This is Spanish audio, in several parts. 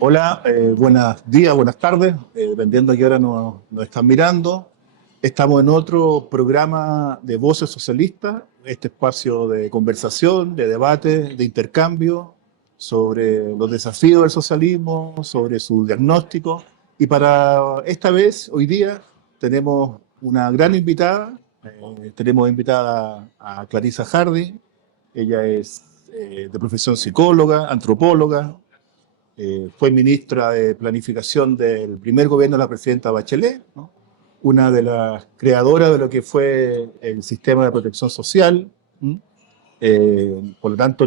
Hola, buenos días, buenas tardes, dependiendo a qué hora nos están mirando. Estamos en otro programa de Voces Socialistas, este espacio de conversación, de debate, de intercambio sobre los desafíos del socialismo, sobre su diagnóstico. Y para esta vez, hoy día, tenemos una gran invitada. Tenemos invitada a Clarisa Hardy. Ella es de profesión psicóloga, antropóloga, fue ministra de Planificación del primer gobierno de la presidenta Bachelet, ¿no? Una de las creadoras de lo que fue el sistema de protección social. ¿M? Por lo tanto,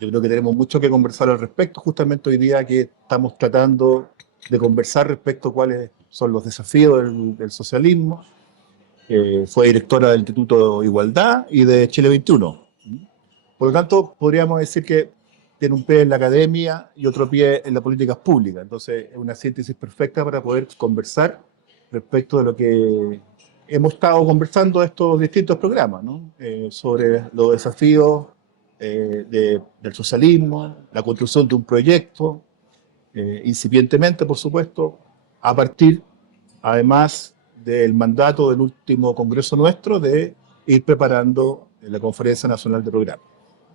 yo creo que tenemos mucho que conversar al respecto, justamente hoy día que estamos tratando de conversar respecto a cuáles son los desafíos del socialismo. Fue directora del Instituto de Igualdad y de Chile 21. Por lo tanto, podríamos decir que tiene un pie en la academia y otro pie en las políticas públicas. Entonces, es una síntesis perfecta para poder conversar respecto de lo que hemos estado conversando en estos distintos programas, ¿no? Sobre los desafíos del socialismo, la construcción de un proyecto, incipientemente, por supuesto, a partir, además, del mandato del último Congreso nuestro de ir preparando la Conferencia Nacional de Programas.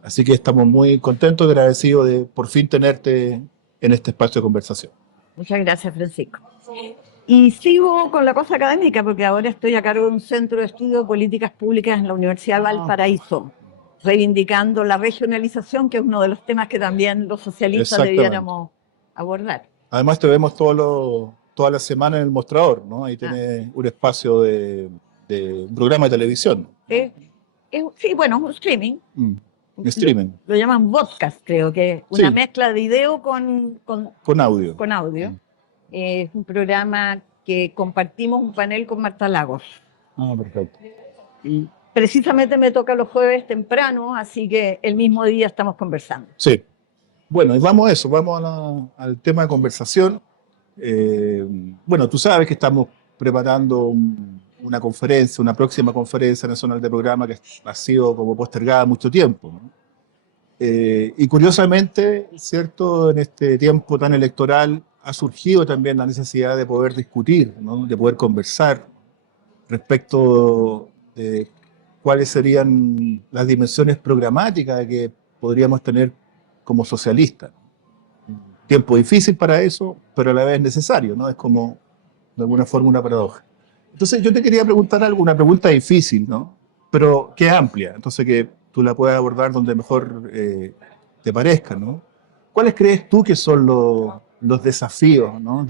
Así que estamos muy contentos y agradecidos de por fin tenerte en este espacio de conversación. Muchas gracias, Francisco. Y sigo con la cosa académica porque ahora estoy a cargo de un centro de estudio de políticas públicas en la Universidad de Valparaíso, reivindicando la regionalización, que es uno de los temas que también los socialistas Exactamente. debiéramos abordar. Además te vemos toda la semana en el mostrador, ¿no? Ahí tienes un espacio de un programa de televisión. Sí, bueno, es un streaming. Streaming. Lo llaman podcast, creo que es una mezcla de video con audio. Con audio. Es un programa que compartimos un panel con Marta Lagos. Ah, perfecto. Y precisamente me toca los jueves temprano, así que el mismo día estamos conversando. Sí. Bueno, y vamos a eso, al tema de conversación. Bueno, tú sabes que estamos preparando una conferencia, una próxima conferencia nacional de programa que ha sido como postergada mucho tiempo, ¿no? Y curiosamente, ¿cierto? En este tiempo tan electoral ha surgido también la necesidad de poder discutir, ¿no? De poder conversar respecto de cuáles serían las dimensiones programáticas que podríamos tener como socialistas. Tiempo difícil para eso, pero a la vez necesario, ¿no? Es como, de alguna forma, una paradoja. Entonces, yo te quería preguntar algo, una pregunta difícil, ¿no? Pero que es amplia, entonces que tú la puedas abordar donde mejor te parezca, ¿no? ¿Cuáles crees tú que son los desafíos, ¿no?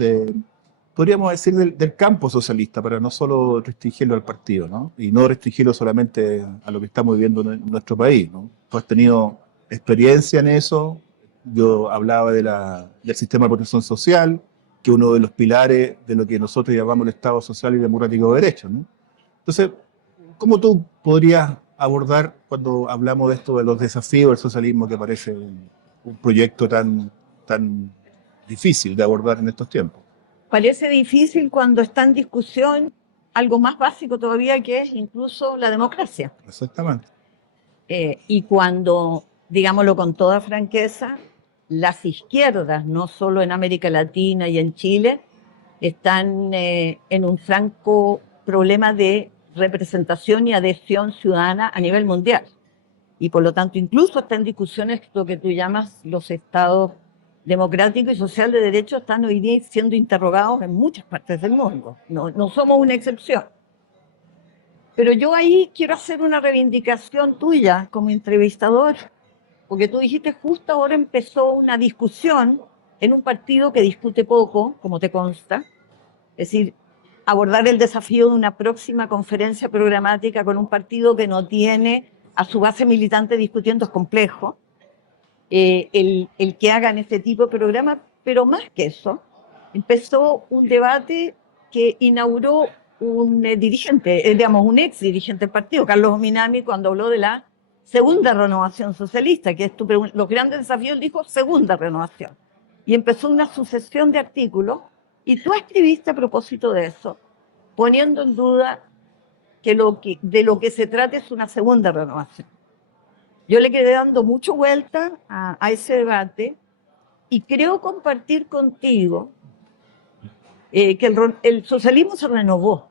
Podríamos decir, del campo socialista, para no solo restringirlo al partido, ¿no? Y no restringirlo solamente a lo que estamos viviendo en nuestro país, ¿no? Tú has tenido experiencia en eso. Yo hablaba del sistema de protección social, que es uno de los pilares de lo que nosotros llamamos el Estado social y democrático de derecho, ¿no? Entonces, ¿cómo tú podrías abordar cuando hablamos de esto, de los desafíos del socialismo, que parece un proyecto tan difícil de abordar en estos tiempos? Parece difícil cuando está en discusión algo más básico todavía, que es incluso la democracia. Exactamente. Y cuando, digámoslo con toda franqueza, las izquierdas, no solo en América Latina y en Chile, están en un franco problema de representación y adhesión ciudadana a nivel mundial. Y por lo tanto, incluso está en discusiones lo que tú llamas los estados democrático y social de derecho, están hoy día siendo interrogados en muchas partes del mundo. No somos una excepción. Pero yo ahí quiero hacer una reivindicación tuya como entrevistador, porque tú dijiste justo ahora empezó una discusión en un partido que discute poco, como te consta, es decir, abordar el desafío de una próxima conferencia programática con un partido que no tiene a su base militante discutiendo es complejo. El que hagan este tipo de programas, pero más que eso, empezó un debate que inauguró un dirigente, digamos, un ex dirigente del partido, Carlos Minami, cuando habló de la segunda renovación socialista, que es los grandes desafíos, dijo segunda renovación. Y empezó una sucesión de artículos, y tú escribiste a propósito de eso, poniendo en duda que de lo que se trata es una segunda renovación. Yo le quedé dando mucha vuelta a ese debate Y creo compartir contigo que el socialismo se renovó.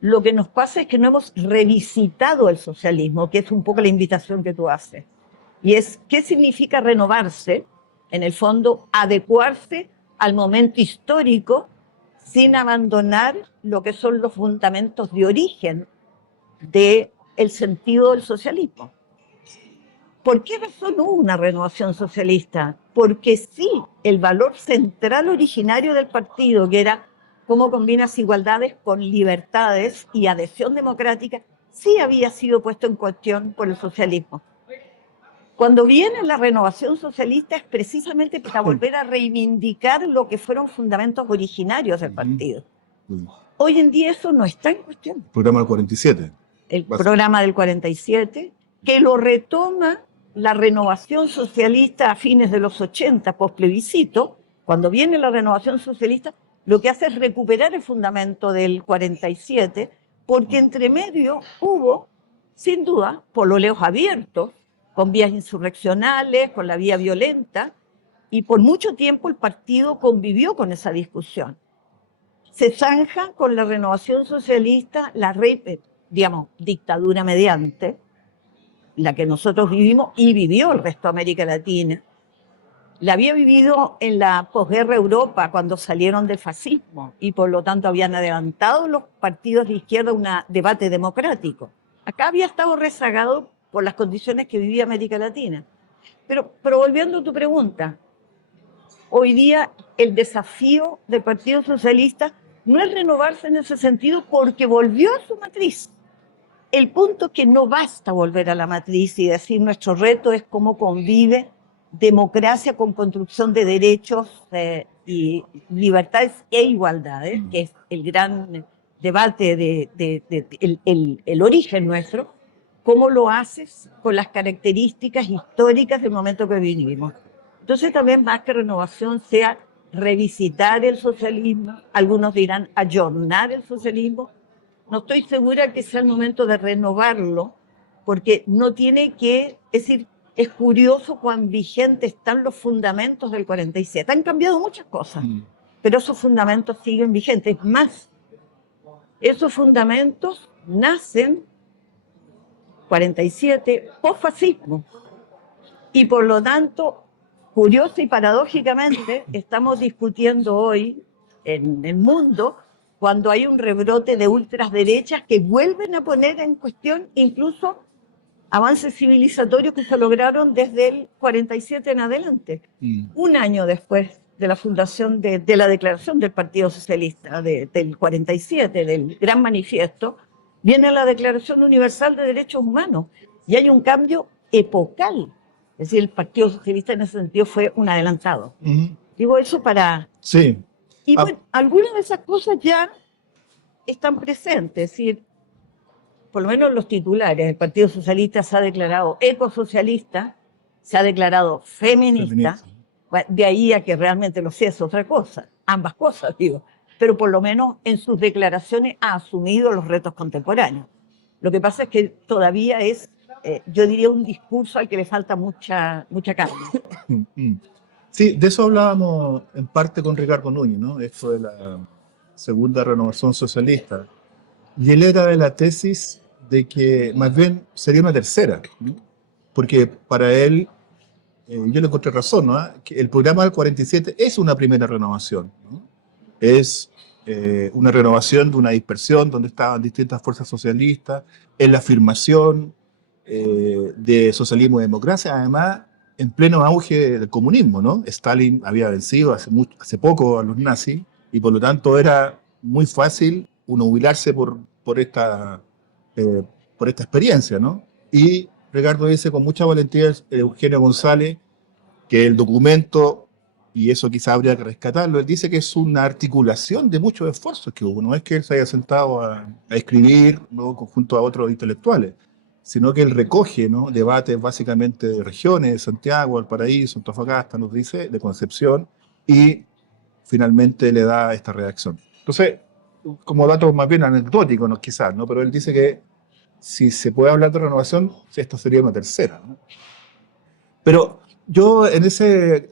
Lo que nos pasa es que no hemos revisitado el socialismo, que es un poco la invitación que tú haces. Y es, ¿qué significa renovarse? En el fondo, adecuarse al momento histórico sin abandonar lo que son los fundamentos de origen del sentido del socialismo. ¿Por qué razón hubo una renovación socialista? Porque sí, el valor central originario del partido, que era cómo combinas igualdades con libertades y adhesión democrática, sí había sido puesto en cuestión por el socialismo. Cuando viene la renovación socialista es precisamente para volver a reivindicar lo que fueron fundamentos originarios del partido. Hoy en día eso no está en cuestión. El programa del 47. El programa del 47, que lo retoma la renovación socialista a fines de los 80, post-plebiscito. Cuando viene la renovación socialista, lo que hace es recuperar el fundamento del 47, porque entre medio hubo, sin duda, pololeos abiertos, con vías insurreccionales, con la vía violenta, y por mucho tiempo el partido convivió con esa discusión. Se zanja con la renovación socialista, digamos, dictadura mediante, la que nosotros vivimos y vivió el resto de América Latina. La había vivido en la posguerra Europa, cuando salieron del fascismo, y por lo tanto habían adelantado los partidos de izquierda un debate democrático. Acá había estado rezagado por las condiciones que vivía América Latina. Pero volviendo a tu pregunta, hoy día el desafío del Partido Socialista no es renovarse en ese sentido porque volvió a su matriz. El punto es que no basta volver a la matriz y decir nuestro reto es cómo convive democracia con construcción de derechos y libertades e igualdades, que es el gran debate el origen nuestro. ¿Cómo lo haces con las características históricas del momento que vivimos? Entonces también más que renovación sea revisitar el socialismo, algunos dirán ayornar el socialismo. No estoy segura que sea el momento de renovarlo, porque no tiene que, es decir, es curioso cuán vigentes están los fundamentos del 47. Han cambiado muchas cosas, pero esos fundamentos siguen vigentes. Más, esos fundamentos nacen 47 post-fascismo. Y por lo tanto, curioso y paradójicamente, estamos discutiendo hoy en el mundo cuando hay un rebrote de ultraderechas que vuelven a poner en cuestión incluso avances civilizatorios que se lograron desde el 47 en adelante. Un año después de la fundación de la declaración del Partido Socialista, del 47, del Gran Manifiesto, viene la Declaración Universal de Derechos Humanos y hay un cambio epocal. Es decir, el Partido Socialista en ese sentido fue un adelantado. Digo eso para... Sí. Y bueno, algunas de esas cosas ya están presentes. Es decir, por lo menos los titulares, el Partido Socialista se ha declarado ecosocialista, se ha declarado feminista. De ahí a que realmente lo sea es otra cosa. Ambas cosas, digo. Pero por lo menos en sus declaraciones ha asumido los retos contemporáneos. Lo que pasa es que todavía es, yo diría, un discurso al que le falta mucha carne. Sí, de eso hablábamos en parte con Ricardo Núñez, ¿no? Esto de la segunda renovación socialista. Y él era de la tesis de que más bien sería una tercera, ¿no? Porque para él, yo le encontré razón, ¿no? Que el programa del 47 es una primera renovación, ¿no? Es una renovación de una dispersión donde estaban distintas fuerzas socialistas, es la afirmación de socialismo y democracia, además en pleno auge del comunismo, ¿no? Stalin había vencido hace poco a los nazis y por lo tanto era muy fácil uno jubilarse por esta experiencia, ¿no? Y Ricardo dice con mucha valentía, Eugenio González, que el documento, y eso quizá habría que rescatarlo, él dice que es una articulación de muchos esfuerzos que hubo, no es que él se haya sentado a escribir, ¿no?, junto a otros intelectuales, sino que él recoge, ¿no?, debates básicamente de regiones, de Santiago, Valparaíso, Antofagasta, nos dice, de Concepción, y finalmente le da esta redacción. Entonces, como datos más bien anecdóticos, ¿no?, quizás, ¿no? Pero él dice que si se puede hablar de renovación, esta sería una tercera, ¿no? Pero Yo en ese,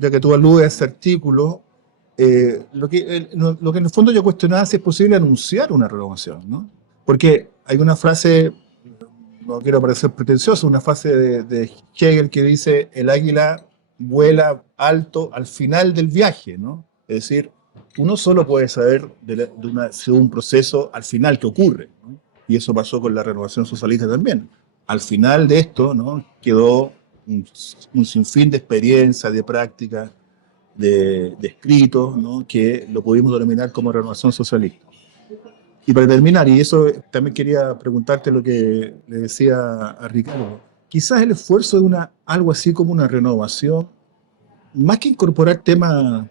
ya que tú aludes a ese artículo, lo que en el fondo yo cuestionaba si es posible anunciar una renovación, ¿no? Porque hay una frase, no quiero parecer pretencioso, una frase de Hegel que dice, el águila vuela alto al final del viaje, ¿no? Es decir, uno solo puede saber de un proceso al final que ocurre, ¿no? Y eso pasó con la renovación socialista también. Al final de esto, ¿no? Quedó un sinfín de experiencia, de práctica, de escritos, ¿no? Que lo pudimos denominar como renovación socialista. Y para terminar, y eso también quería preguntarte lo que le decía a Ricardo, quizás el esfuerzo de algo así como una renovación, más que incorporar temas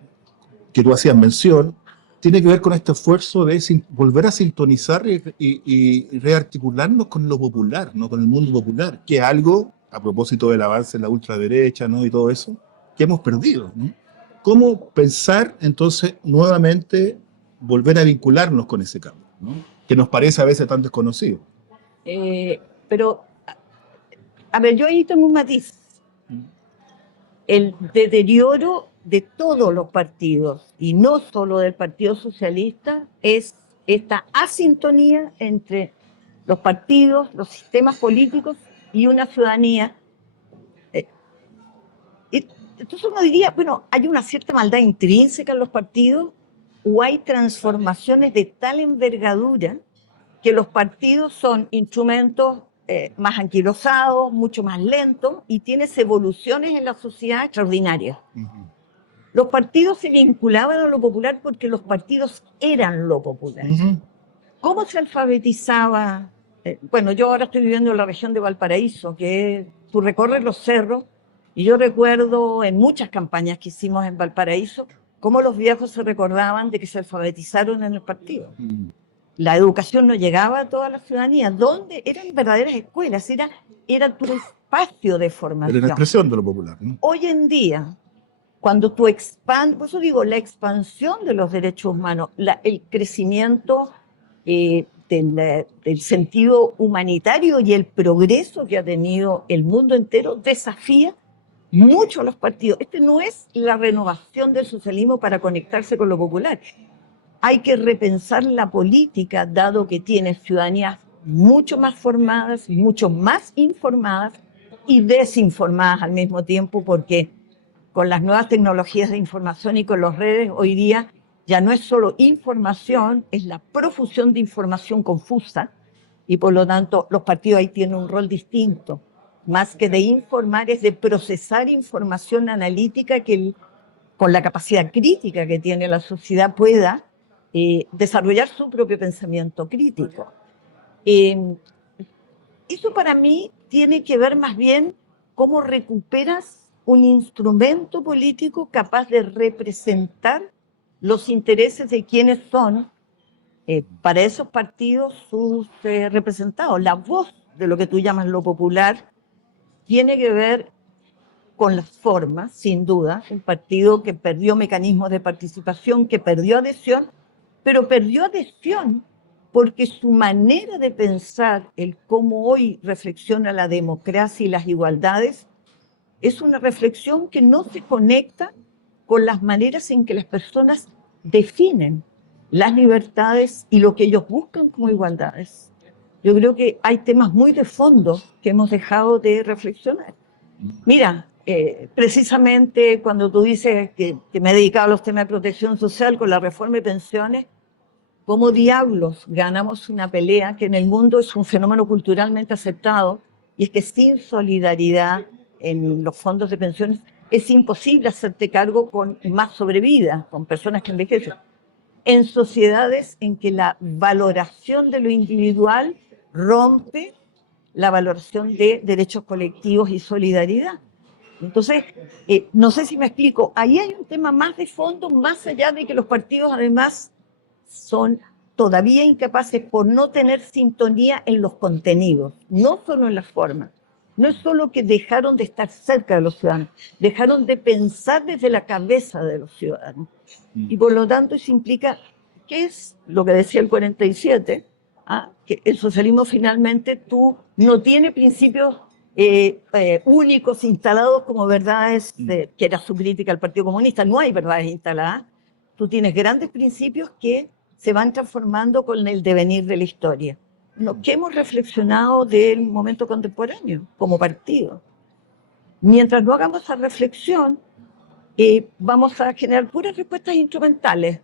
que tú hacías mención, tiene que ver con este esfuerzo de volver a sintonizar y rearticularnos con lo popular, ¿no? Con el mundo popular, que es algo, a propósito del avance en la ultraderecha, ¿no? Y todo eso, que hemos perdido, ¿no? ¿Cómo pensar entonces nuevamente volver a vincularnos con ese campo, ¿no? Que nos parece a veces tan desconocido? Pero, a ver, yo ahí tengo un matiz. El deterioro de todos los partidos, y no solo del Partido Socialista, es esta asintonía entre los partidos, los sistemas políticos y una ciudadanía. Entonces uno diría, bueno, hay una cierta maldad intrínseca en los partidos o hay transformaciones de tal envergadura que los partidos son instrumentos más anquilosados, mucho más lentos y tienes evoluciones en la sociedad extraordinarias. Uh-huh. Los partidos se vinculaban a lo popular porque los partidos eran lo popular. Uh-huh. ¿Cómo se alfabetizaba? Bueno, yo ahora estoy viviendo en la región de Valparaíso, que tú recorres los cerros, y yo recuerdo en muchas campañas que hicimos en Valparaíso, cómo los viejos se recordaban de que se alfabetizaron en el partido. Uh-huh. La educación no llegaba a toda la ciudadanía, donde eran verdaderas escuelas, era tu espacio de formación. Era la expresión de lo popular, ¿no? Hoy en día, cuando tú expandes, por eso digo, la expansión de los derechos humanos, el crecimiento del sentido humanitario y el progreso que ha tenido el mundo entero desafía mucho a los partidos. No es la renovación del socialismo para conectarse con lo popular. Hay que repensar la política, dado que tiene ciudadanías mucho más formadas, mucho más informadas y desinformadas al mismo tiempo, porque con las nuevas tecnologías de información y con las redes, hoy día ya no es solo información, es la profusión de información confusa, y por lo tanto los partidos ahí tienen un rol distinto. Más que de informar, es de procesar información analítica que con la capacidad crítica que tiene la sociedad pueda desarrollar su propio pensamiento crítico. Eso para mí tiene que ver más bien cómo recuperas un instrumento político capaz de representar los intereses de quienes son para esos partidos sus representados. La voz de lo que tú llamas lo popular tiene que ver con las formas, sin duda, un partido que perdió mecanismos de participación, que perdió adhesión, pero perdió adhesión porque su manera de pensar, el cómo hoy reflexiona la democracia y las igualdades, es una reflexión que no se conecta con las maneras en que las personas definen las libertades y lo que ellos buscan como igualdades. Yo creo que hay temas muy de fondo que hemos dejado de reflexionar. Mira, precisamente cuando tú dices que me he dedicado a los temas de protección social con la reforma de pensiones, ¿cómo diablos ganamos una pelea que en el mundo es un fenómeno culturalmente aceptado? Y es que sin solidaridad en los fondos de pensiones es imposible hacerte cargo con más sobrevida, con personas que envejecen. En sociedades en que la valoración de lo individual rompe la valoración de derechos colectivos y solidaridad. Entonces, no sé si me explico, ahí hay un tema más de fondo, más allá de que los partidos además son todavía incapaces por no tener sintonía en los contenidos, no solo en las formas. No es solo que dejaron de estar cerca de los ciudadanos, dejaron de pensar desde la cabeza de los ciudadanos. Y por lo tanto eso implica, ¿qué es lo que decía el 47? Que el socialismo finalmente no tiene principios únicos instalados como verdades, que era su crítica al Partido Comunista. No hay verdades instaladas. Tú tienes grandes principios que se van transformando con el devenir de la historia. ¿Qué hemos reflexionado del momento contemporáneo como partido? Mientras no hagamos esa reflexión, vamos a generar puras respuestas instrumentales,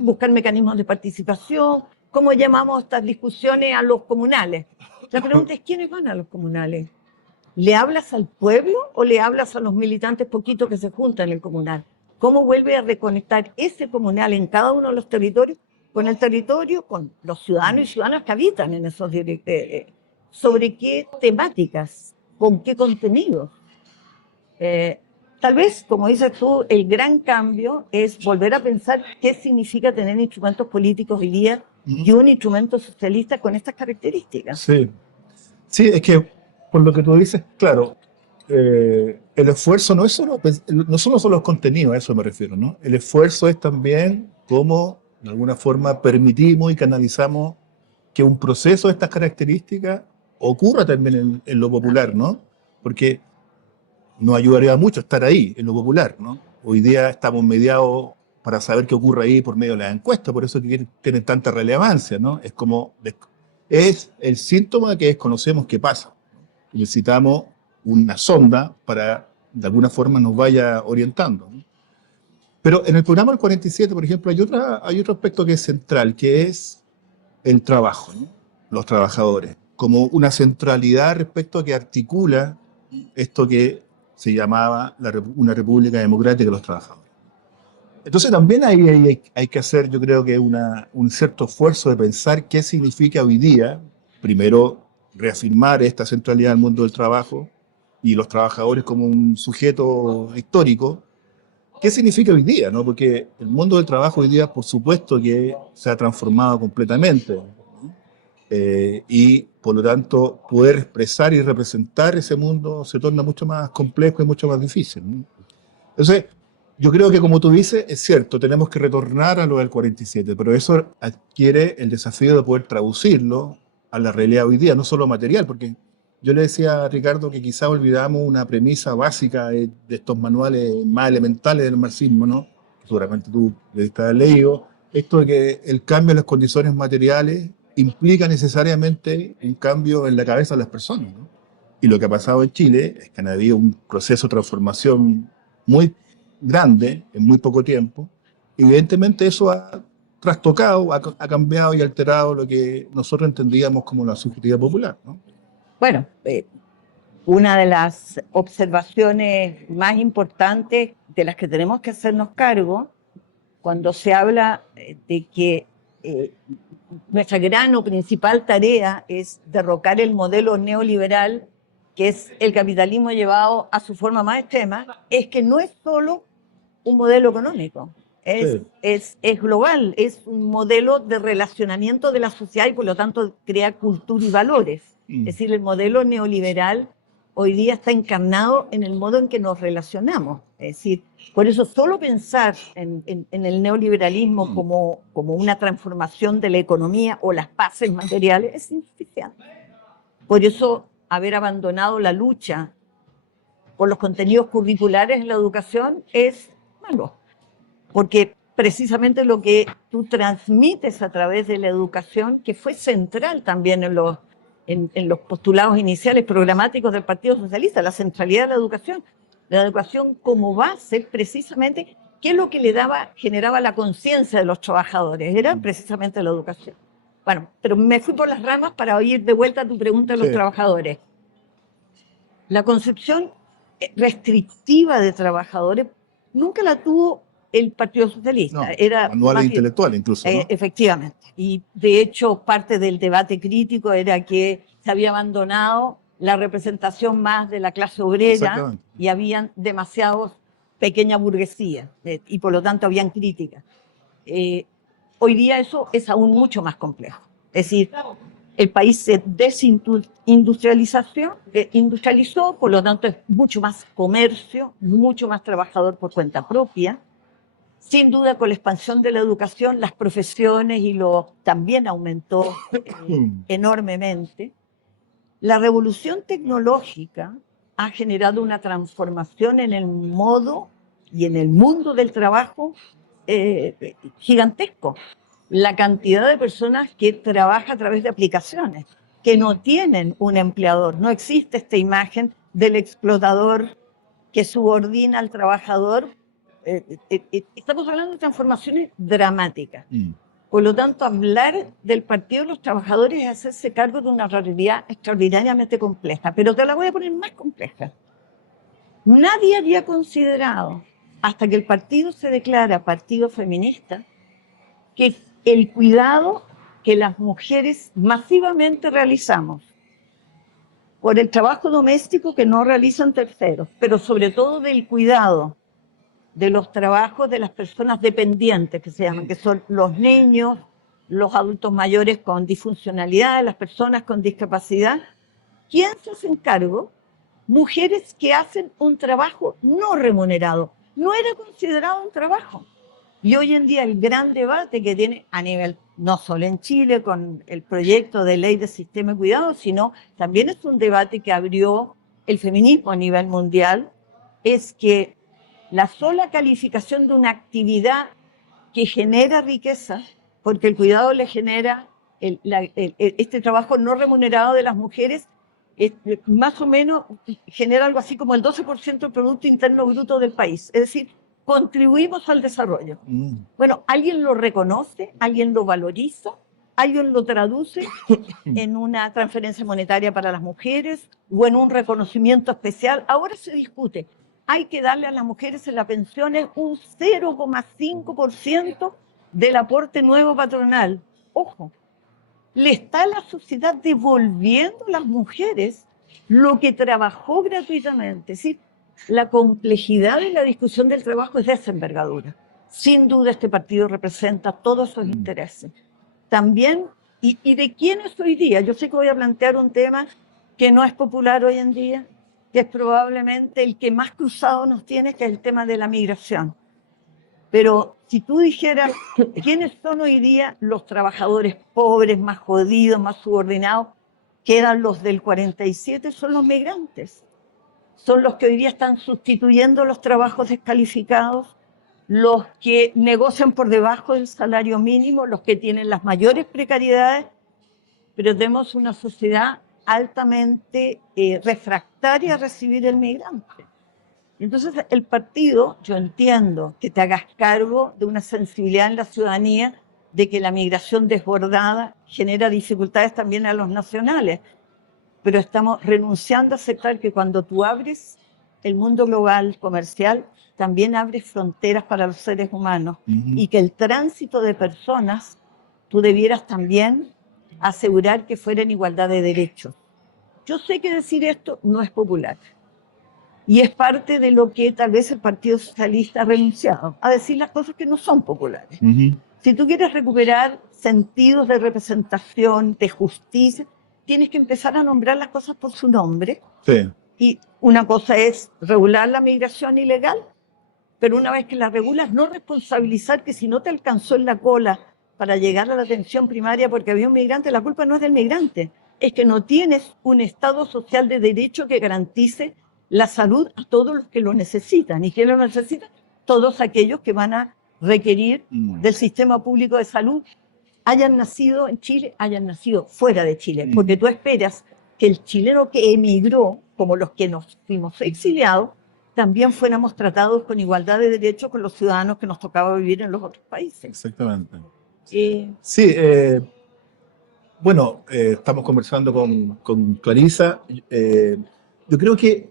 buscar mecanismos de participación. ¿Cómo llamamos estas discusiones a los comunales? La pregunta es, ¿quiénes van a los comunales? ¿Le hablas al pueblo o le hablas a los militantes poquitos que se juntan en el comunal? ¿Cómo vuelve a reconectar ese comunal en cada uno de los territorios con el territorio, con los ciudadanos y ciudadanas que habitan en esos sobre qué temáticas, con qué contenidos? Tal vez, como dices tú, el gran cambio es volver a pensar qué significa tener instrumentos políticos hoy día y un instrumento socialista con estas características. Sí, sí, es que por lo que tú dices, claro, el esfuerzo no es solo, no solo son los contenidos, a eso me refiero, ¿no? El esfuerzo es también cómo, de alguna forma, permitimos y canalizamos que un proceso de estas características ocurra también en lo popular, ¿no? Porque nos ayudaría mucho estar ahí, en lo popular, ¿no? Hoy día estamos mediados para saber qué ocurre ahí por medio de las encuestas, por eso que tienen tanta relevancia, ¿no? Es como, es el síntoma que desconocemos que pasa. Necesitamos una sonda para, de alguna forma, nos vaya orientando, ¿no? Pero en el programa del 47, por ejemplo, hay otro aspecto que es central, que es el trabajo, ¿no? Los trabajadores, como una centralidad respecto a que articula esto que se llamaba una república democrática de los trabajadores. Entonces también hay que hacer, yo creo que un cierto esfuerzo de pensar qué significa hoy día, primero, reafirmar esta centralidad del mundo del trabajo y los trabajadores como un sujeto histórico. ¿Qué significa hoy día, no? Porque el mundo del trabajo hoy día, por supuesto, que se ha transformado completamente, ¿no? Y por lo tanto, poder expresar y representar ese mundo se torna mucho más complejo y mucho más difícil, ¿no? Entonces, yo creo que como tú dices, es cierto, tenemos que retornar a lo del 47, pero eso adquiere el desafío de poder traducirlo a la realidad hoy día, no solo material, porque yo le decía a Ricardo que quizá olvidamos una premisa básica de estos manuales más elementales del marxismo, ¿no? Seguramente tú debiste haber leído, esto de que el cambio en las condiciones materiales implica necesariamente un cambio en la cabeza de las personas, ¿no? Y lo que ha pasado en Chile es que ha habido un proceso de transformación muy grande en muy poco tiempo. Evidentemente eso ha trastocado, ha cambiado y alterado lo que nosotros entendíamos como la subjetividad popular, ¿no? Bueno, una de las observaciones más importantes de las que tenemos que hacernos cargo cuando se habla de que nuestra gran o principal tarea es derrocar el modelo neoliberal, que es el capitalismo llevado a su forma más extrema, es que no es solo un modelo económico, Sí. es global, es un modelo de relacionamiento de la sociedad y por lo tanto crea cultura y valores. Es decir, el modelo neoliberal hoy día está encarnado en el modo en que nos relacionamos. Es decir, por eso solo pensar en el neoliberalismo como una transformación de la economía o las bases materiales es insuficiente. Por eso haber abandonado la lucha por los contenidos curriculares en la educación es malo, porque precisamente lo que tú transmites a través de la educación, que fue central también en los postulados iniciales programáticos del Partido Socialista, la centralidad de la educación como base, precisamente, ¿qué es lo que generaba la conciencia de los trabajadores? Era precisamente la educación. Bueno, pero me fui por las ramas para oír de vuelta tu pregunta de los trabajadores. La concepción restrictiva de trabajadores nunca la tuvo el Partido Socialista. No, era manuales intelectuales incluso, ¿no? Efectivamente. Y de hecho, parte del debate crítico era que se había abandonado la representación más de la clase obrera y habían demasiados pequeña burguesía y por lo tanto habían críticas. Hoy día eso es aún mucho más complejo. Es decir, el país se industrializó, por lo tanto es mucho más comercio, mucho más trabajador por cuenta propia. Sin duda, con la expansión de la educación, las profesiones también aumentó enormemente. La revolución tecnológica ha generado una transformación en el modo y en el mundo del trabajo gigantesco. La cantidad de personas que trabaja a través de aplicaciones, que no tienen un empleador. No existe esta imagen del explotador que subordina al trabajador. Estamos hablando de transformaciones dramáticas. Por lo tanto, hablar del Partido de los Trabajadores es hacerse cargo de una realidad extraordinariamente compleja. Pero te la voy a poner más compleja. Nadie había considerado, hasta que el partido se declara partido feminista, que el cuidado que las mujeres masivamente realizamos por el trabajo doméstico que no realizan terceros, pero sobre todo del cuidado de los trabajos de las personas dependientes, que se llaman, que son los niños, los adultos mayores con disfuncionalidad, las personas con discapacidad. ¿Quién se hace cargo? Mujeres que hacen un trabajo no remunerado. No era considerado un trabajo. Y hoy en día el gran debate que tiene a nivel, no solo en Chile, con el proyecto de ley de sistema de cuidado, sino también es un debate que abrió el feminismo a nivel mundial, es que la sola calificación de una actividad que genera riqueza, porque el cuidado le genera este trabajo no remunerado de las mujeres, más o menos genera algo así como el 12% del Producto Interno Bruto del país. Es decir, contribuimos al desarrollo. Bueno, alguien lo reconoce, alguien lo valoriza, alguien lo traduce en una transferencia monetaria para las mujeres o en un reconocimiento especial. Ahora se discute. Hay que darle a las mujeres en las pensiones un 0,5% del aporte nuevo patronal. Ojo, le está a la sociedad devolviendo a las mujeres lo que trabajó gratuitamente. Es decir, la complejidad de la discusión del trabajo es de esa envergadura. Sin duda este partido representa todos esos intereses. También, ¿y de quién es hoy día? Yo sé que voy a plantear un tema que no es popular hoy en día, que es probablemente el que más cruzado nos tiene, que es el tema de la migración. Pero si tú dijeras, ¿quiénes son hoy día los trabajadores pobres, más jodidos, más subordinados? Quedan los del 47, son los migrantes. Son los que hoy día están sustituyendo los trabajos descalificados, los que negocian por debajo del salario mínimo, los que tienen las mayores precariedades, pero tenemos una sociedad altamente refractaria a recibir el migrante. Entonces el partido, yo entiendo que te hagas cargo de una sensibilidad en la ciudadanía de que la migración desbordada genera dificultades también a los nacionales, pero estamos renunciando a aceptar que cuando tú abres el mundo global comercial, también abres fronteras para los seres humanos y que el tránsito de personas, tú debieras también asegurar que fuera en igualdad de derechos. Yo sé que decir esto no es popular y es parte de lo que tal vez el Partido Socialista ha renunciado, a decir las cosas que no son populares. Si tú quieres recuperar sentidos de representación, de justicia, tienes que empezar a nombrar las cosas por su nombre. Sí. Y una cosa es regular la migración ilegal, pero una vez que la regulas, no responsabilizar que si no te alcanzó en la cola para llegar a la atención primaria porque había un migrante, la culpa no es del migrante, es que no tienes un Estado social de derecho que garantice la salud a todos los que lo necesitan. ¿Y quién lo necesita? Todos aquellos que van a requerir del sistema público de salud, hayan nacido en Chile, hayan nacido fuera de Chile, porque tú esperas que el chileno que emigró, como los que nos fuimos exiliados, también fuéramos tratados con igualdad de derechos con los ciudadanos que nos tocaba vivir en los otros países. Exactamente. Sí, bueno, estamos conversando con Clarisa. Yo creo que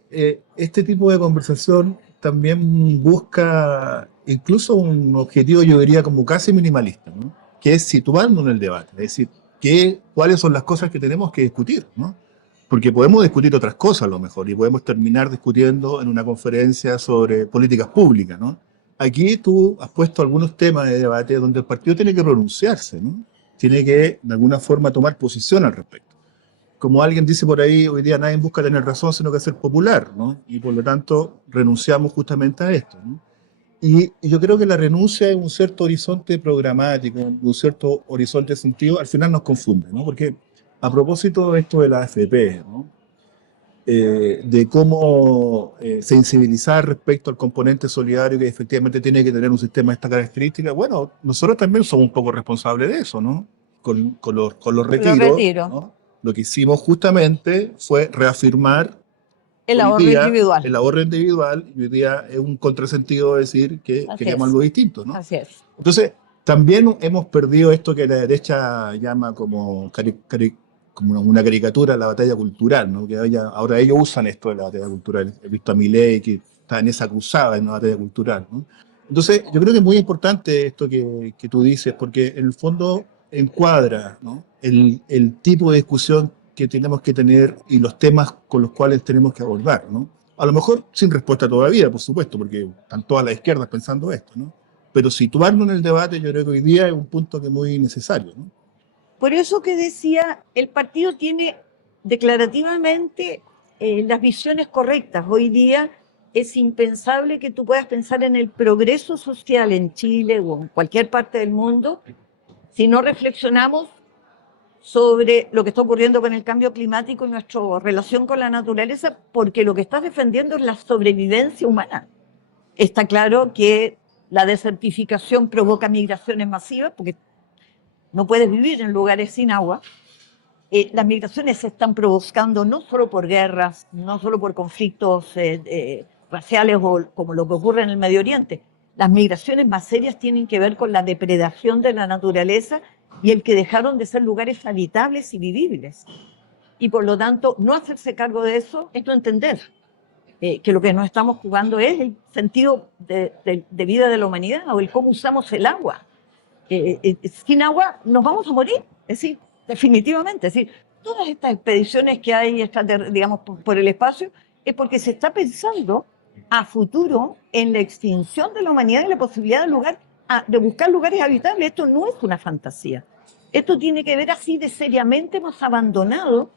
este tipo de conversación también busca incluso un objetivo, yo diría, como casi minimalista, ¿no? Que es situarnos en el debate, es decir, cuáles son las cosas que tenemos que discutir, ¿no? Porque podemos discutir otras cosas a lo mejor y podemos terminar discutiendo en una conferencia sobre políticas públicas, ¿no? Aquí tú has puesto algunos temas de debate donde el partido tiene que pronunciarse, ¿no? Tiene que de alguna forma tomar posición al respecto. Como alguien dice por ahí, hoy día nadie busca tener razón, sino que ser popular, ¿no? Y por lo tanto renunciamos justamente a esto, ¿no? Y yo creo que la renuncia en un cierto horizonte programático, en un cierto horizonte de sentido, al final nos confunde, ¿no? Porque A propósito de esto de la AFP, ¿no? De cómo sensibilizar respecto al componente solidario que efectivamente tiene que tener un sistema de esta característica. Bueno, nosotros también somos un poco responsables de eso, ¿no? Con los Lo retiros, retiro. ¿no? Lo que hicimos justamente fue reafirmar El hoy ahorro día individual. el ahorro individual, y hoy día es un contrasentido decir que Así queríamos es. algo distinto, ¿no? Así es. Entonces, también hemos perdido esto que la derecha llama como una caricatura, la batalla cultural, ¿no? Ahora ellos usan esto de la batalla cultural. He visto a Milei que está en esa cruzada, en la batalla cultural, ¿no? Entonces, yo creo que es muy importante esto que tú dices, porque en el fondo encuadra, ¿no? el tipo de discusión que tenemos que tener y los temas con los cuales tenemos que abordar, ¿no? A lo mejor sin respuesta todavía, por supuesto, porque están todas las izquierdas pensando esto, ¿no? Pero situarnos en el debate yo creo que hoy día es un punto que es muy necesario, ¿no? Por eso que decía, el partido tiene declarativamente las visiones correctas. Hoy día es impensable que tú puedas pensar en el progreso social en Chile o en cualquier parte del mundo si no reflexionamos sobre lo que está ocurriendo con el cambio climático y nuestra relación con la naturaleza, porque lo que estás defendiendo es la sobrevivencia humana. Está claro que la desertificación provoca migraciones masivas, porque no puedes vivir en lugares sin agua. Las migraciones se están provocando no solo por guerras, no solo por conflictos raciales o como lo que ocurre en el Medio Oriente. Las migraciones más serias tienen que ver con la depredación de la naturaleza y el que dejaron de ser lugares habitables y vivibles. Y por lo tanto, no hacerse cargo de eso es no entender que lo que nos estamos jugando es el sentido de vida de la humanidad o el cómo usamos el agua. Sin agua nos vamos a morir, es decir, definitivamente. Es decir, todas estas expediciones que hay, digamos, por el espacio, es porque se está pensando a futuro en la extinción de la humanidad y la posibilidad de buscar lugares habitables. Esto no es una fantasía. Esto tiene que ver así de seriamente hemos abandonado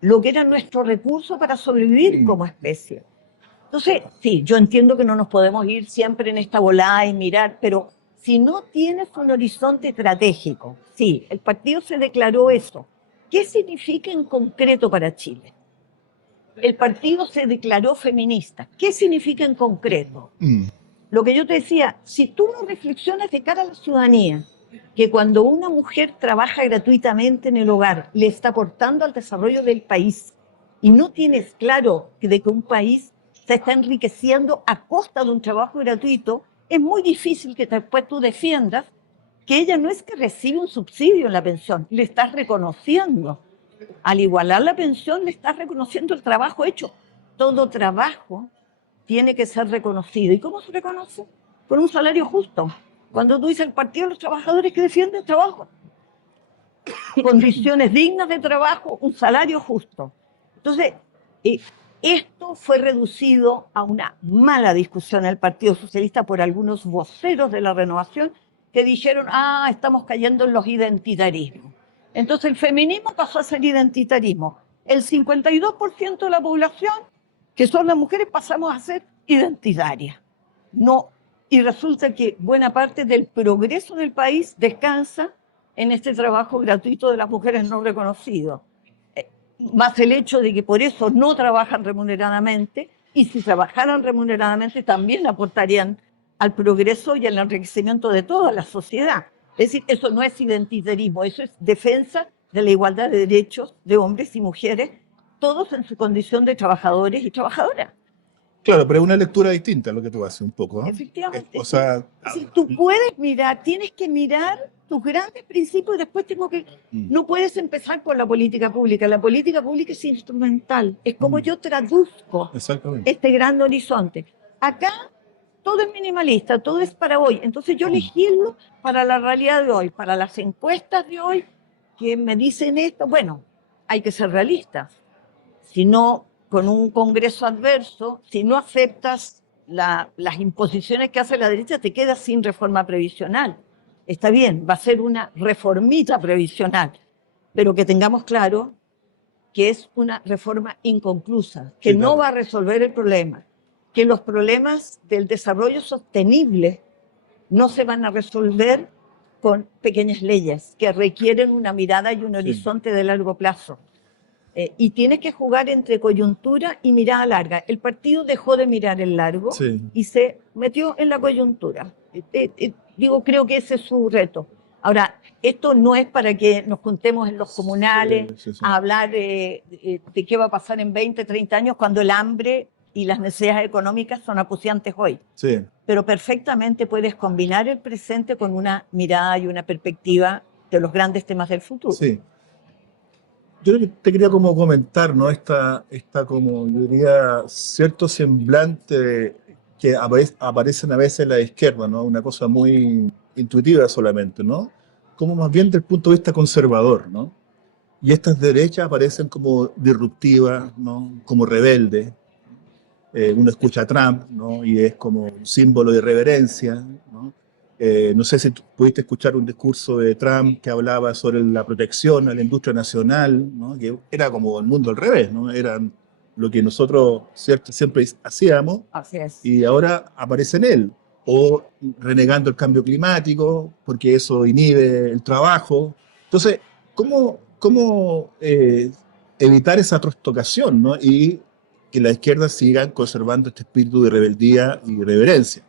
lo que era nuestro recurso para sobrevivir como especie. Entonces, sí, yo entiendo que no nos podemos ir siempre en esta volada y mirar, pero si no tienes un horizonte estratégico, sí, el partido se declaró eso. ¿Qué significa en concreto para Chile? El partido se declaró feminista. ¿Qué significa en concreto? Lo que yo te decía, si tú no reflexionas de cara a la ciudadanía, que cuando una mujer trabaja gratuitamente en el hogar, le está aportando al desarrollo del país, y no tienes claro de que un país se está enriqueciendo a costa de un trabajo gratuito, es muy difícil que después tú defiendas que ella no es que recibe un subsidio en la pensión, le estás reconociendo. Al igualar la pensión, le estás reconociendo el trabajo hecho. Todo trabajo tiene que ser reconocido. ¿Y cómo se reconoce? Con un salario justo. Cuando tú dices el Partido de los Trabajadores que defiende el trabajo, condiciones dignas de trabajo, un salario justo. Entonces, esto fue reducido a una mala discusión en el Partido Socialista por algunos voceros de la Renovación que dijeron, estamos cayendo en los identitarismos. Entonces el feminismo pasó a ser identitarismo. El 52% de la población, que son las mujeres, pasamos a ser identitarias. No, y resulta que buena parte del progreso del país descansa en este trabajo gratuito de las mujeres no reconocido. Más el hecho de que por eso no trabajan remuneradamente, y si trabajaran remuneradamente también aportarían al progreso y al enriquecimiento de toda la sociedad. Es decir, eso no es identitarismo, eso es defensa de la igualdad de derechos de hombres y mujeres, todos en su condición de trabajadores y trabajadoras. Claro, pero es una lectura distinta a lo que tú haces un poco, ¿no? Efectivamente, O sí. sea, Si tú puedes mirar, tienes que mirar tus grandes principios y después no puedes empezar por la política pública. La política pública es instrumental, es como yo traduzco exactamente. este gran horizonte. Acá todo es minimalista, todo es para hoy. Entonces yo legislo para la realidad de hoy, para las encuestas de hoy que me dicen esto. Bueno, hay que ser realistas. Si no, con un Congreso adverso, si no aceptas las imposiciones que hace la derecha, te quedas sin reforma previsional. Está bien, va a ser una reformita previsional, pero que tengamos claro que es una reforma inconclusa, que no va a resolver el problema, que los problemas del desarrollo sostenible no se van a resolver con pequeñas leyes que requieren una mirada y un Sí. horizonte de largo plazo. Y tienes que jugar entre coyuntura y mirada larga. El partido dejó de mirar el largo Sí. y se metió en la coyuntura. Digo, creo que ese es su reto. Ahora, esto no es para que nos juntemos en los comunales Sí, sí, sí. a hablar de qué va a pasar en 20, 30 años cuando el hambre y las necesidades económicas son acuciantes hoy. Sí. Pero perfectamente puedes combinar el presente con una mirada y una perspectiva de los grandes temas del futuro. Sí. Yo te quería como comentar, ¿no? Esta como, yo diría, cierto semblante que aparecen a veces en la izquierda, ¿no? Una cosa muy intuitiva solamente, ¿no? Como más bien del punto de vista conservador, ¿no? Y estas derechas aparecen como disruptivas, ¿no? Como rebeldes. Uno escucha a Trump, ¿no? Y es como un símbolo de irreverencia, ¿no? No sé si tú pudiste escuchar un discurso de Trump que hablaba sobre la protección a la industria nacional, ¿no? Que era como el mundo al revés, ¿no? Era lo que nosotros siempre hacíamos Así es. y ahora aparece en él. O renegando el cambio climático porque eso inhibe el trabajo. Entonces, ¿cómo evitar esa trastocación, ¿no? Y que la izquierda siga conservando este espíritu de rebeldía y irreverencia?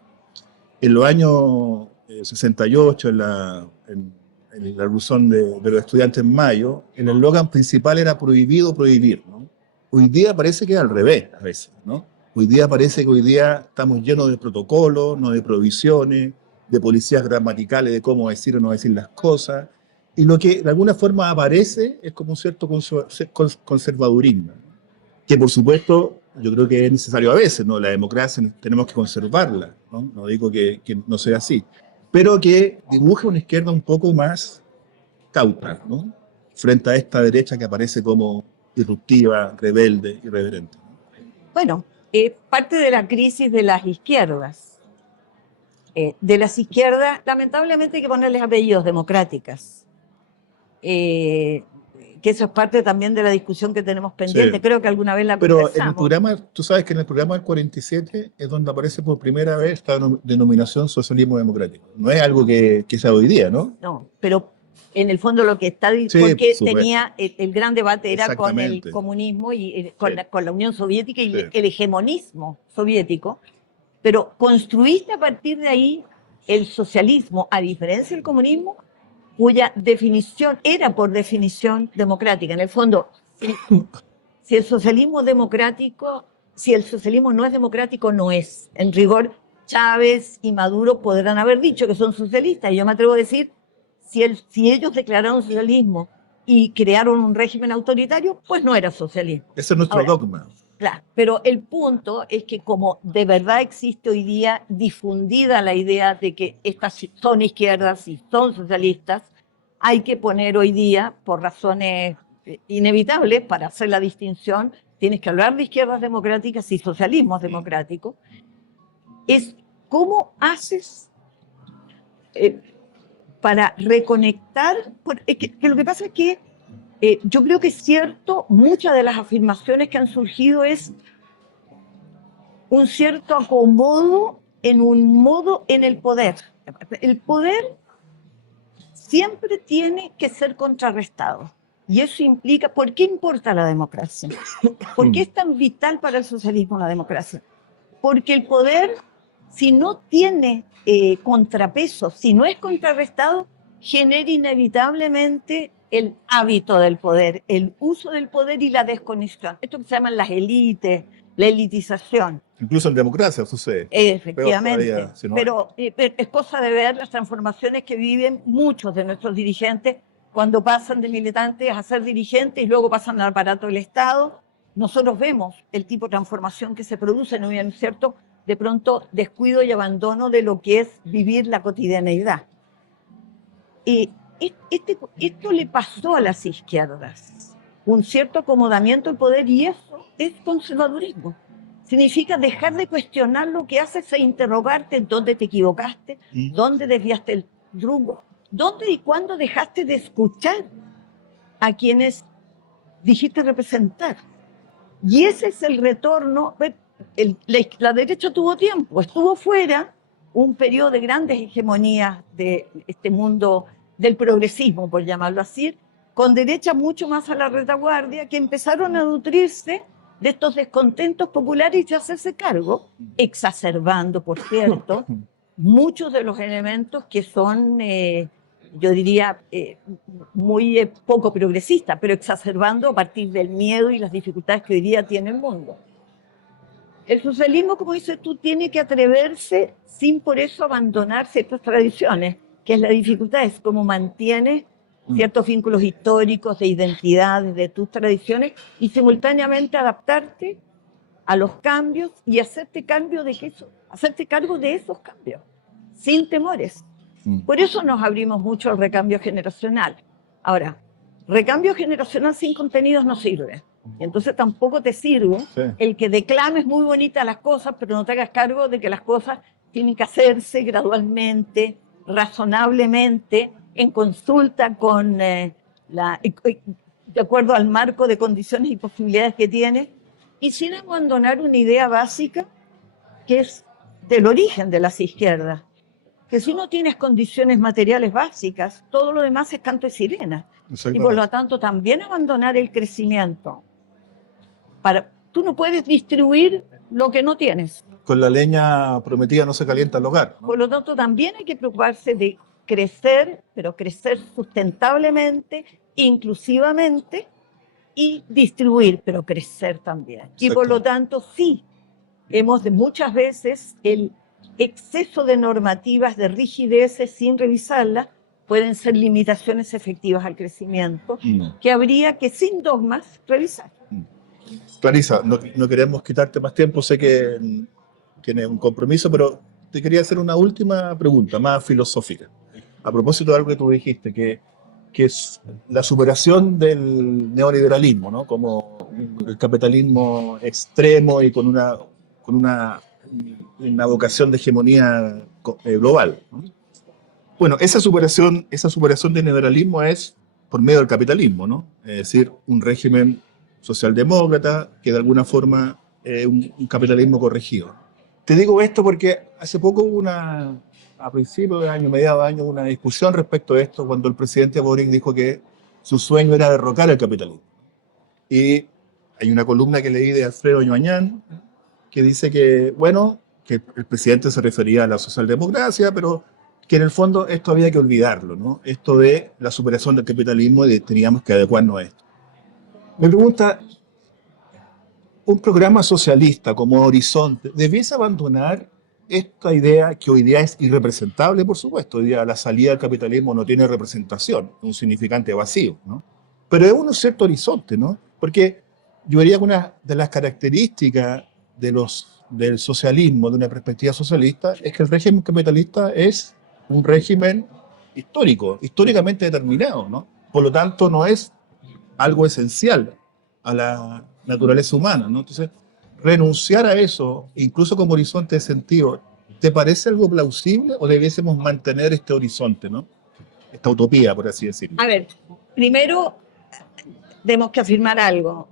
En los años 68, en la revolución de los estudiantes en mayo, el eslogan principal era prohibido prohibir, ¿no? Hoy día parece que es al revés a veces, ¿no? Hoy día parece que hoy día estamos llenos de protocolos, no de prohibiciones, de policías gramaticales de cómo decir o no decir las cosas, y lo que de alguna forma aparece es como un cierto conservadurismo, que por supuesto yo creo que es necesario a veces, ¿no? La democracia tenemos que conservarla, ¿no? No digo que no sea así, pero que dibuja una izquierda un poco más cauta, ¿no? Frente a esta derecha que aparece como disruptiva, rebelde, irreverente. Bueno, parte de la crisis de las izquierdas. De las izquierdas, lamentablemente hay que ponerles apellidos democráticas. Que eso es parte también de la discusión que tenemos pendiente. Sí. Creo que alguna vez la Pero en el conversamos. programa, tú sabes que en el programa del 47 es donde aparece por primera vez esta denominación socialismo democrático. No es algo que sea hoy día, ¿no? No, pero en el fondo lo que está, Sí, porque por supuesto. tenía el gran debate era con el Exactamente. comunismo y con, Sí. con la Unión Soviética y Sí. el hegemonismo soviético, pero construiste a partir de ahí el socialismo, a diferencia del comunismo, cuya definición era por definición democrática. En el fondo, si el socialismo democrático, si el socialismo no es democrático, no es. En rigor, Chávez y Maduro podrán haber dicho que son socialistas, y yo me atrevo a decir, si ellos declararon socialismo y crearon un régimen autoritario, pues no era socialismo. Ese es nuestro Ahora, dogma. claro, pero el punto es que como de verdad existe hoy día difundida la idea de que estas son izquierdas y son socialistas, hay que poner hoy día, por razones inevitables, para hacer la distinción, tienes que hablar de izquierdas democráticas y socialismos democráticos, es cómo haces para reconectar, que lo que pasa es que yo creo que es cierto, muchas de las afirmaciones que han surgido es un cierto acomodo en un modo en el poder. El poder siempre tiene que ser contrarrestado. Y eso implica, ¿por qué importa la democracia? ¿Por qué es tan vital para el socialismo la democracia? Porque el poder, si no tiene contrapeso, si no es contrarrestado, genera inevitablemente el hábito del poder, el uso del poder y la desconexión. Esto que se llaman las élites, la elitización. Incluso en democracia sucede. Efectivamente, Peor todavía, si no pero es cosa de ver las transformaciones que viven muchos de nuestros dirigentes cuando pasan de militantes a ser dirigentes y luego pasan al aparato del Estado. Nosotros vemos el tipo de transformación que se produce, ¿no es cierto? De pronto descuido y abandono de lo que es vivir la cotidianeidad. Y esto le pasó a las izquierdas, un cierto acomodamiento del poder, y eso es conservadurismo. Significa dejar de cuestionar lo que haces e interrogarte dónde te equivocaste, dónde desviaste el rumbo, dónde y cuándo dejaste de escuchar a quienes dijiste representar. Y ese es el retorno. La derecha tuvo tiempo, estuvo fuera, un periodo de grandes hegemonías de este mundo del progresismo, por llamarlo así, con derechas mucho más a la retaguardia, que empezaron a nutrirse de estos descontentos populares y a hacerse cargo, exacerbando, por cierto, muchos de los elementos que son, yo diría, muy poco progresistas, pero exacerbando a partir del miedo y las dificultades que hoy día tiene el mundo. El socialismo, como dices tú, tiene que atreverse sin por eso abandonar ciertas tradiciones, que es la dificultad, es cómo mantienes ciertos vínculos históricos, de identidades, de tus tradiciones, y simultáneamente adaptarte a los cambios y hacerte cargo de esos cambios, sin temores. Por eso nos abrimos mucho al recambio generacional. Ahora, recambio generacional sin contenidos no sirve. Y entonces tampoco te sirve el que declames muy bonitas las cosas, pero no te hagas cargo de que las cosas tienen que hacerse gradualmente, razonablemente, en consulta con de acuerdo al marco de condiciones y posibilidades que tienes, y sin abandonar una idea básica que es del origen de las izquierdas, que si no tienes condiciones materiales básicas, todo lo demás es canto de sirena. Y por lo tanto también abandonar el crecimiento. Tú no puedes distribuir lo que no tienes. Con la leña prometida no se calienta el hogar, ¿no? Por lo tanto, también hay que preocuparse de crecer, pero crecer sustentablemente, inclusivamente, y distribuir, pero crecer también. Y por lo tanto, sí, muchas veces el exceso de normativas, de rigideces sin revisarlas, pueden ser limitaciones efectivas al crecimiento, que habría que, sin dogmas, revisar. Clarisa, no queremos quitarte más tiempo, sé que tienes un compromiso, pero te quería hacer una última pregunta, más filosófica. A propósito de algo que tú dijiste, que es la superación del neoliberalismo, ¿no? Como el capitalismo extremo y con una vocación de hegemonía global, ¿no? Bueno, esa superación del neoliberalismo es por medio del capitalismo, ¿no? Es decir, un régimen socialdemócrata que de alguna forma es un capitalismo corregido. Te digo esto porque hace poco hubo a principios de año, mediados de año, una discusión respecto a esto cuando el presidente Boric dijo que su sueño era derrocar el capitalismo. Y hay una columna que leí de Alfredo Ñuañán que dice que, bueno, que el presidente se refería a la socialdemocracia, pero que en el fondo esto había que olvidarlo, ¿no? Esto de la superación del capitalismo y teníamos que adecuarnos a esto. Me pregunta, ¿un programa socialista como Horizonte debiese abandonar esta idea que hoy día es irrepresentable, por supuesto? Hoy día la salida del capitalismo no tiene representación, un significante vacío, ¿no? Pero es un cierto horizonte, ¿no? Porque yo diría que una de las características del socialismo, de una perspectiva socialista, es que el régimen capitalista es un régimen históricamente determinado, ¿no? Por lo tanto, no es algo esencial a la naturaleza humana, ¿no? Entonces, renunciar a eso, incluso como horizonte de sentido, ¿te parece algo plausible o debiésemos mantener este horizonte, ¿no? Esta utopía, por así decirlo? A ver, primero tenemos que afirmar algo.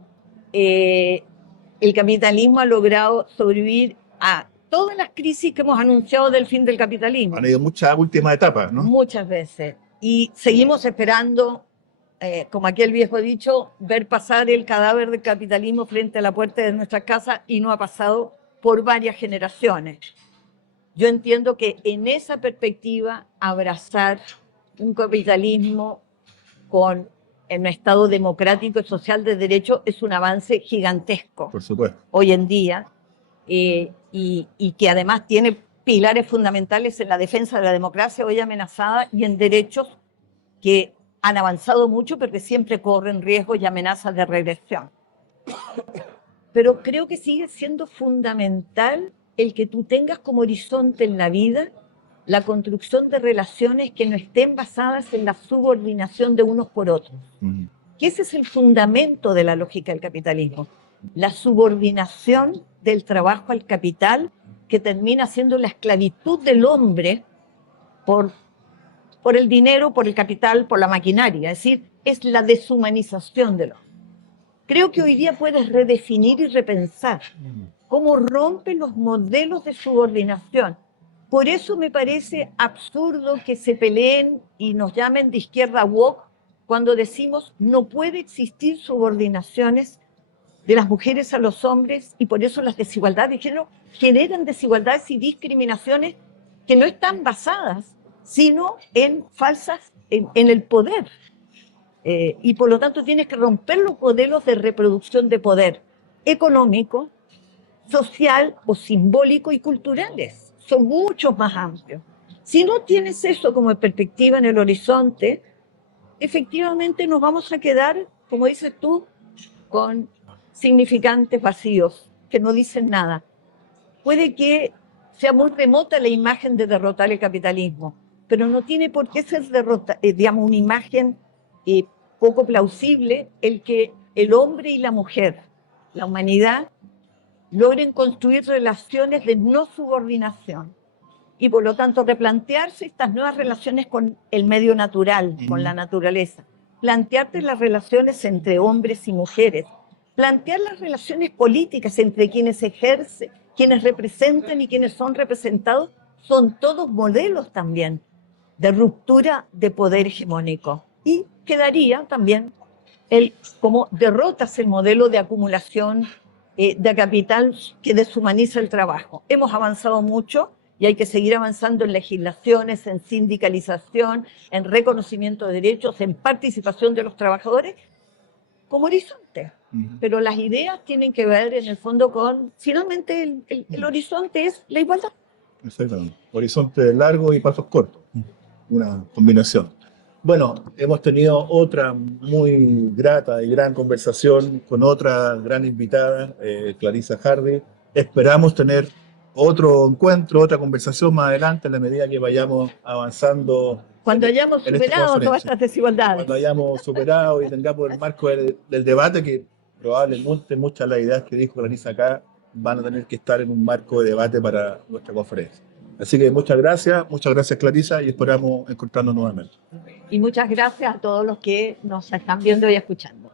El capitalismo ha logrado sobrevivir a todas las crisis que hemos anunciado del fin del capitalismo. Han habido muchas últimas etapas, ¿no? Muchas veces. Y seguimos esperando, como aquel viejo dicho, ver pasar el cadáver del capitalismo frente a la puerta de nuestras casas, y no ha pasado por varias generaciones. Yo entiendo que en esa perspectiva abrazar un capitalismo en un Estado democrático y social de derecho es un avance gigantesco. Por supuesto. Hoy en día, y que además tiene pilares fundamentales en la defensa de la democracia hoy amenazada y en derechos que han avanzado mucho, pero que siempre corren riesgos y amenazas de regresión. Pero creo que sigue siendo fundamental el que tú tengas como horizonte en la vida la construcción de relaciones que no estén basadas en la subordinación de unos por otros. Que ese es el fundamento de la lógica del capitalismo. La subordinación del trabajo al capital, que termina siendo la esclavitud del hombre por el dinero, por el capital, por la maquinaria. Es decir, es la deshumanización del hombre. Creo que hoy día puedes redefinir y repensar cómo rompen los modelos de subordinación Por eso me parece absurdo que se peleen y nos llamen de izquierda woke cuando decimos no puede existir subordinaciones de las mujeres a los hombres, y por eso las desigualdades de género generan desigualdades y discriminaciones que no están basadas, sino en en el poder. Y por lo tanto tienes que romper los modelos de reproducción de poder económico, social o simbólico y culturales. Son muchos más amplios. Si no tienes eso como perspectiva en el horizonte, efectivamente nos vamos a quedar, como dices tú, con significantes vacíos que no dicen nada. Puede que sea muy remota la imagen de derrotar el capitalismo, pero no tiene por qué ser digamos, una imagen poco plausible el que el hombre y la mujer, la humanidad, logren construir relaciones de no subordinación y por lo tanto replantearse estas nuevas relaciones con el medio natural, con la naturaleza, plantearte las relaciones entre hombres y mujeres, plantear las relaciones políticas entre quienes ejercen, quienes representan y quienes son representados, son todos modelos también de ruptura de poder hegemónico. Y quedaría también como derrotas el modelo de acumulación de capital que deshumaniza el trabajo. Hemos avanzado mucho y hay que seguir avanzando en legislaciones, en sindicalización, en reconocimiento de derechos, en participación de los trabajadores como horizonte. Pero las ideas tienen que ver en el fondo con, finalmente el horizonte es la igualdad. Exactamente. Horizonte largo y pasos cortos. Una combinación. Bueno, hemos tenido otra muy grata y gran conversación con otra gran invitada, Clarisa Hardy. Esperamos tener otro encuentro, otra conversación más adelante en la medida que vayamos avanzando. Cuando hayamos superado todas estas desigualdades. Cuando hayamos superado y tengamos el marco del debate, que probablemente muchas de las ideas que dijo Clarisa acá van a tener que estar en un marco de debate para nuestra conferencia. Así que muchas gracias Clarisa, y esperamos encontrarnos nuevamente. Y muchas gracias a todos los que nos están viendo y escuchando.